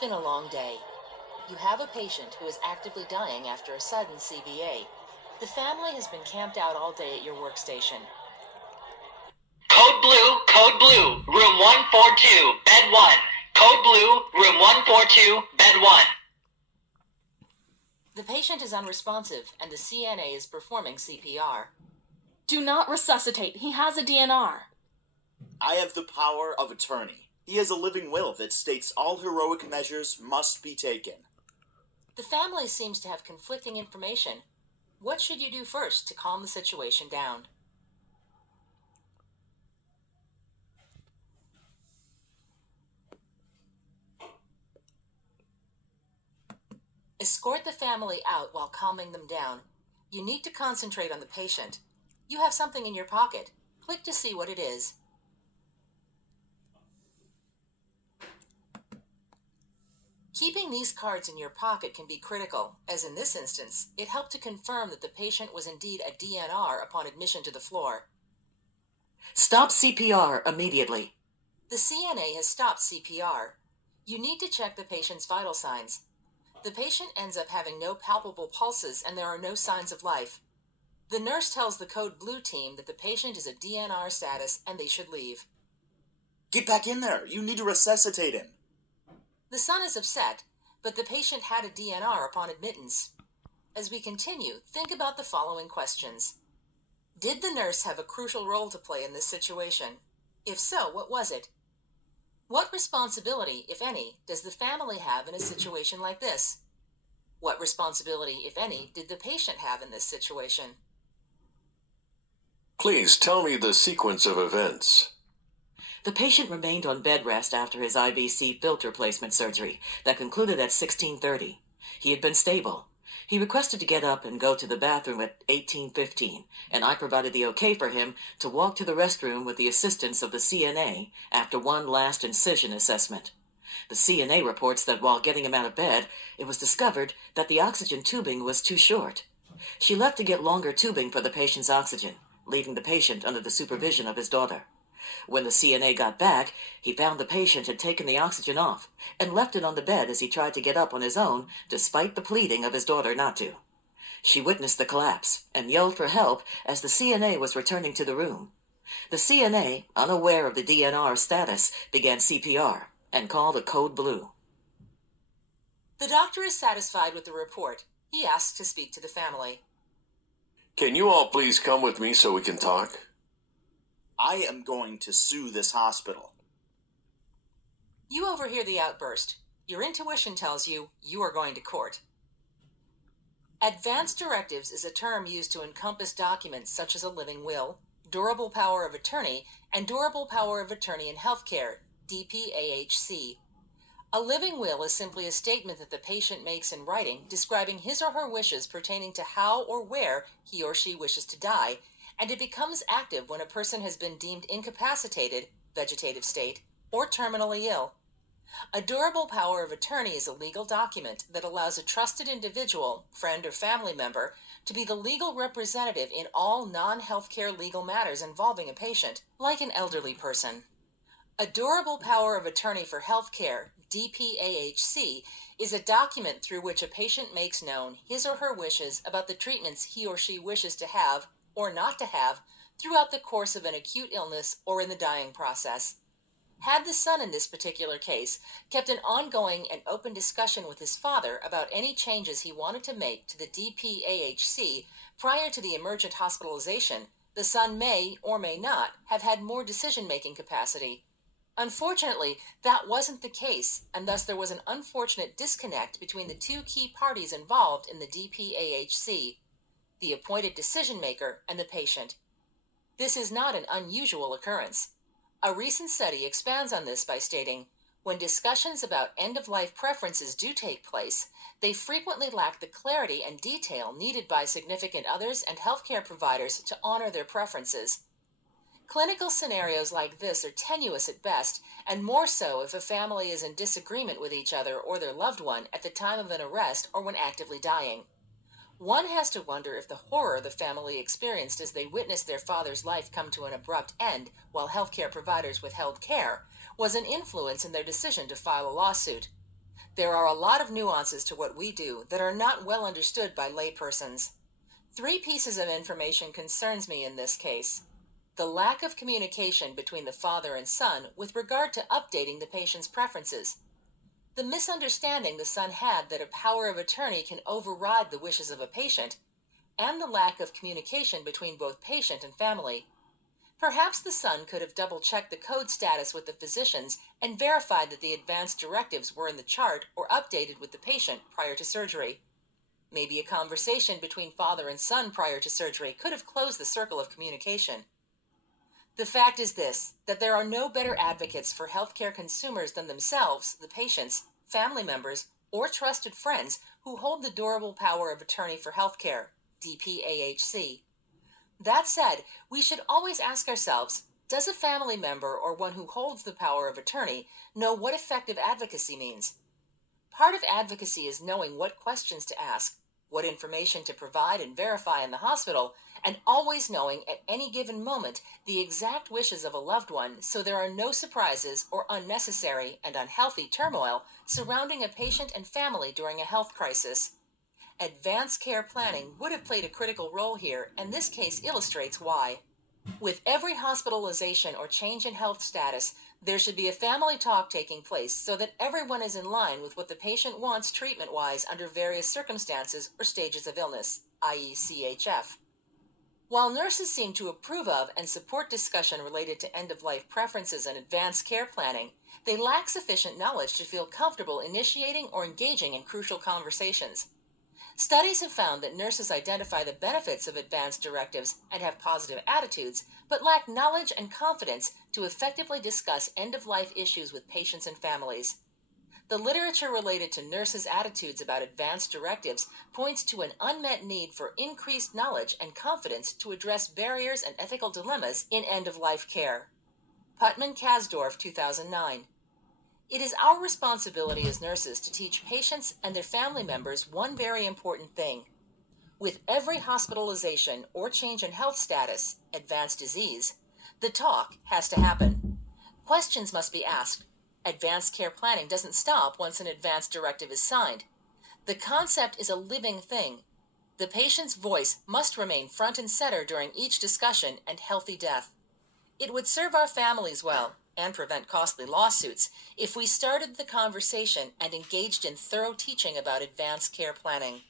been a long day. You have a patient who is actively dying after a sudden CVA. The family has been camped out all day at your workstation. Code blue, room 142, bed 1. Code blue, room 142, bed 1. The patient is unresponsive and the CNA is performing CPR. Do not resuscitate. He has a DNR. I have the power of attorney. He has a living will that states all heroic measures must be taken. The family seems to have conflicting information. What should you do first to calm the situation down? Escort the family out while calming them down. You need to concentrate on the patient. You have something in your pocket. Click to see what it is. Keeping these cards in your pocket can be critical, as in this instance, it helped to confirm that the patient was indeed a DNR upon admission to the floor. Stop CPR immediately. The CNA has stopped CPR. You need to check the patient's vital signs. The patient ends up having no palpable pulses and there are no signs of life. The nurse tells the Code Blue team that the patient is a DNR status and they should leave. Get back in there. You need to resuscitate him. The son is upset, but the patient had a DNR upon admittance. As we continue, think about the following questions. Did the nurse have a crucial role to play in this situation? If so, what was it? What responsibility, if any, does the family have in a situation like this? What responsibility, if any, did the patient have in this situation? Please tell me the sequence of events. The patient remained on bed rest after his IVC filter placement surgery that concluded at 16:30. He had been stable. He requested to get up and go to the bathroom at 18:15, and I provided the okay for him to walk to the restroom with the assistance of the CNA after one last incision assessment. The CNA reports that while getting him out of bed, it was discovered that the oxygen tubing was too short. She left to get longer tubing for the patient's oxygen, leaving the patient under the supervision of his daughter. When the CNA got back, he found the patient had taken the oxygen off and left it on the bed as he tried to get up on his own, despite the pleading of his daughter not to. She witnessed the collapse and yelled for help as the CNA was returning to the room. The CNA, unaware of the DNR status, began CPR and called a Code Blue. The doctor is satisfied with the report. He asks to speak to the family. Can you all please come with me so we can talk? I am going to sue this hospital. You overhear the outburst. Your intuition tells you you are going to court. Advance directives is a term used to encompass documents such as a living will, durable power of attorney, and durable power of attorney in healthcare, DPAHC. A living will is simply a statement that the patient makes in writing describing his or her wishes pertaining to how or where he or she wishes to die, and it becomes active when a person has been deemed incapacitated, vegetative state, or terminally ill. A durable power of attorney is a legal document that allows a trusted individual, friend or family member, to be the legal representative in all non-healthcare legal matters involving a patient, like an elderly person. A durable power of attorney for healthcare, DPAHC, is a document through which a patient makes known his or her wishes about the treatments he or she wishes to have or not to have throughout the course of an acute illness or in the dying process. Had the son in this particular case kept an ongoing and open discussion with his father about any changes he wanted to make to the DPAHC prior to the emergent hospitalization, the son may or may not have had more decision-making capacity. Unfortunately, that wasn't the case, and thus there was an unfortunate disconnect between the two key parties involved in the DPAHC, the appointed decision-maker and the patient. This is not an unusual occurrence. A recent study expands on this by stating, when discussions about end-of-life preferences do take place, they frequently lack the clarity and detail needed by significant others and healthcare providers to honor their preferences. Clinical scenarios like this are tenuous at best, and more so if a family is in disagreement with each other or their loved one at the time of an arrest or when actively dying. One has to wonder if the horror the family experienced as they witnessed their father's life come to an abrupt end while healthcare providers withheld care was an influence in their decision to file a lawsuit. There are a lot of nuances to what we do that are not well understood by laypersons. 3 pieces of information concerns me in this case. The lack of communication between the father and son with regard to updating the patient's preferences. The misunderstanding the son had that a power of attorney can override the wishes of a patient, and the lack of communication between both patient and family. Perhaps the son could have double-checked the code status with the physicians and verified that the advanced directives were in the chart or updated with the patient prior to surgery. Maybe a conversation between father and son prior to surgery could have closed the circle of communication. The fact is this, that there are no better advocates for healthcare consumers than themselves, the patients, family members, or trusted friends who hold the durable power of attorney for healthcare, DPAHC. That said, we should always ask ourselves, does a family member or one who holds the power of attorney know what effective advocacy means? Part of advocacy is knowing what questions to ask, what information to provide and verify in the hospital, and always knowing at any given moment the exact wishes of a loved one so there are no surprises or unnecessary and unhealthy turmoil surrounding a patient and family during a health crisis. Advanced care planning would have played a critical role here, and this case illustrates why. With every hospitalization or change in health status, there should be a family talk taking place so that everyone is in line with what the patient wants treatment-wise under various circumstances or stages of illness, i.e. CHF. While nurses seem to approve of and support discussion related to end-of-life preferences and advanced care planning, they lack sufficient knowledge to feel comfortable initiating or engaging in crucial conversations. Studies have found that nurses identify the benefits of advanced directives and have positive attitudes, but lack knowledge and confidence to effectively discuss end-of-life issues with patients and families. The literature related to nurses' attitudes about advanced directives points to an unmet need for increased knowledge and confidence to address barriers and ethical dilemmas in end-of-life care. Putman-Kasdorf, 2009. It is our responsibility as nurses to teach patients and their family members one very important thing. With every hospitalization or change in health status, advanced disease, the talk has to happen. Questions must be asked. Advanced care planning doesn't stop once an advanced directive is signed. The concept is a living thing. The patient's voice must remain front and center during each discussion and healthy death. It would serve our families well, and prevent costly lawsuits, if we started the conversation and engaged in thorough teaching about advanced care planning.